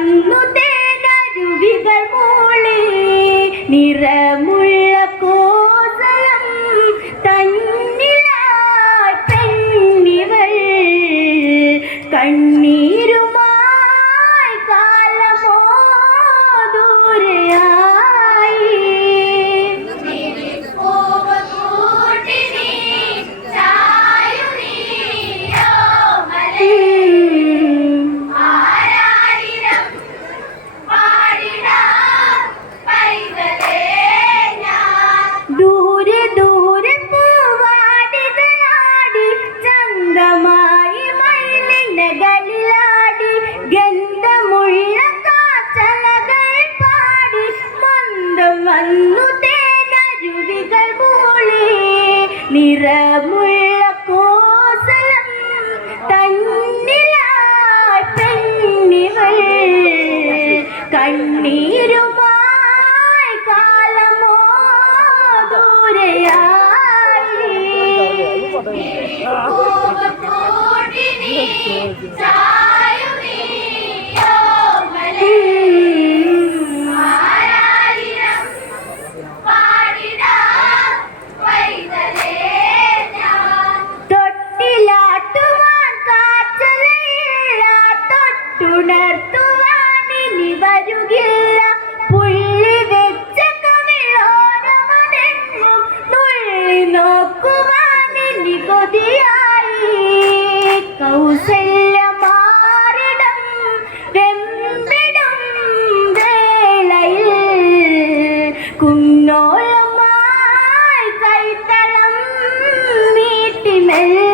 অন্যতে அழ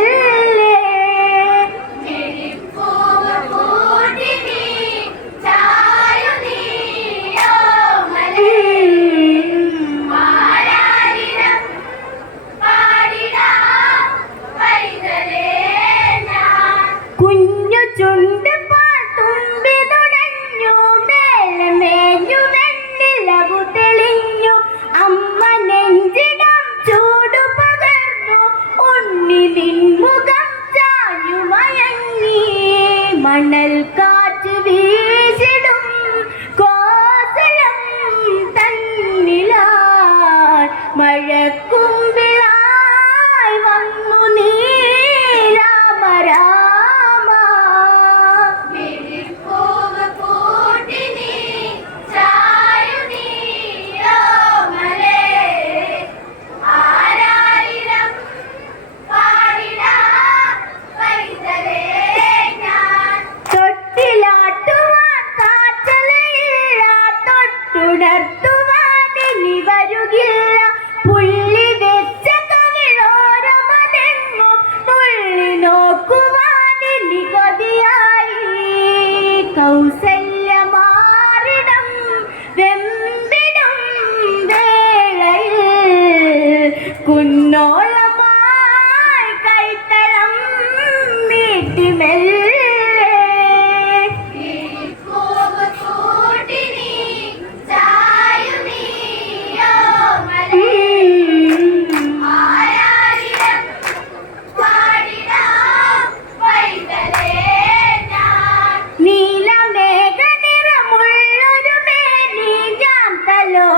ഉണർത്തുവാതെ നീ വരുകിൽ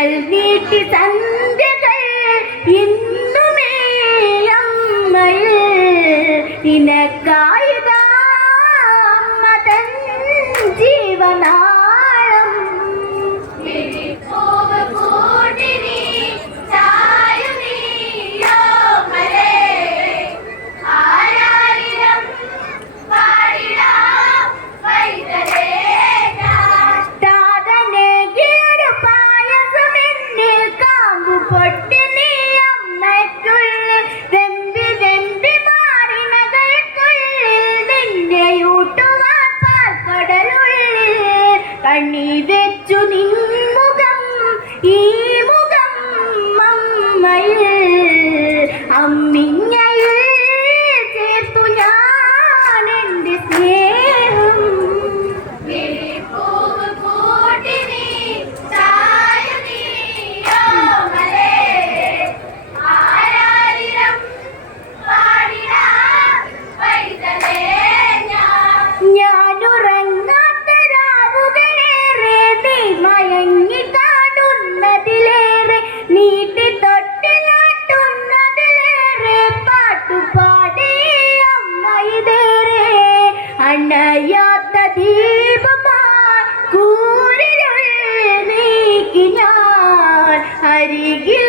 നിഴൽ നീട്ടി സന്ധ്യകൾ I need ರಿಗೆ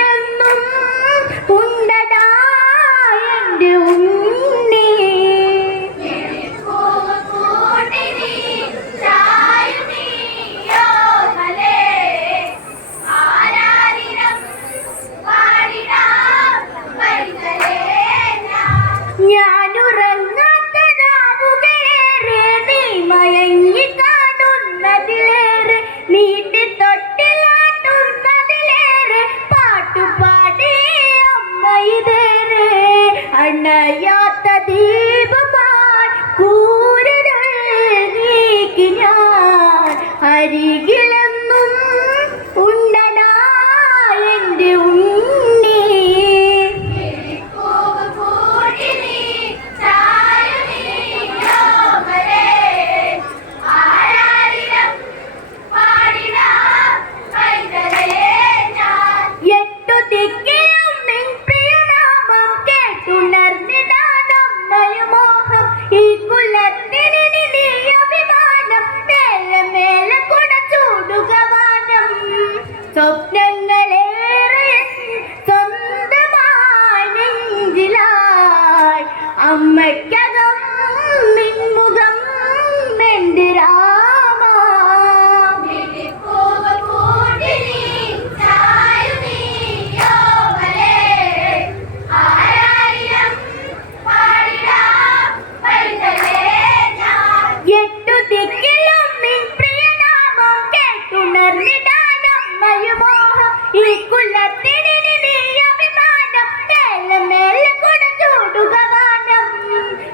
Ready.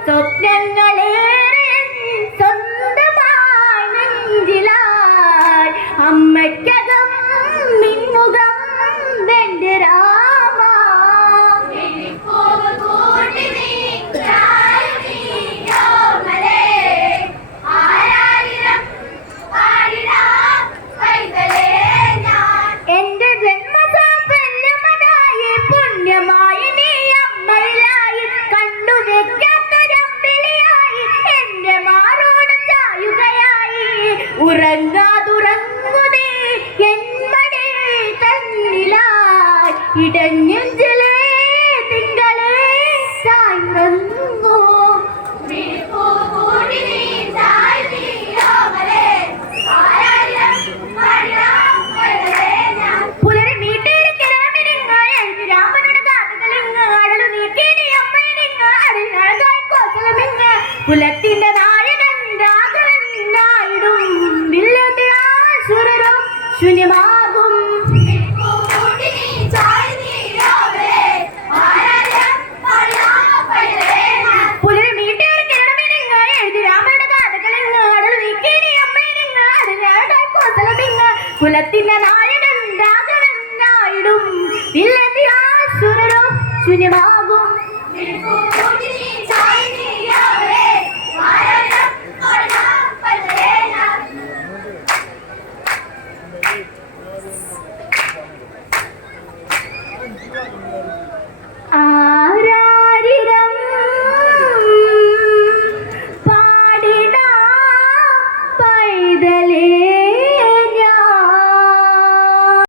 സ്വപ്നങ്ങളേറെ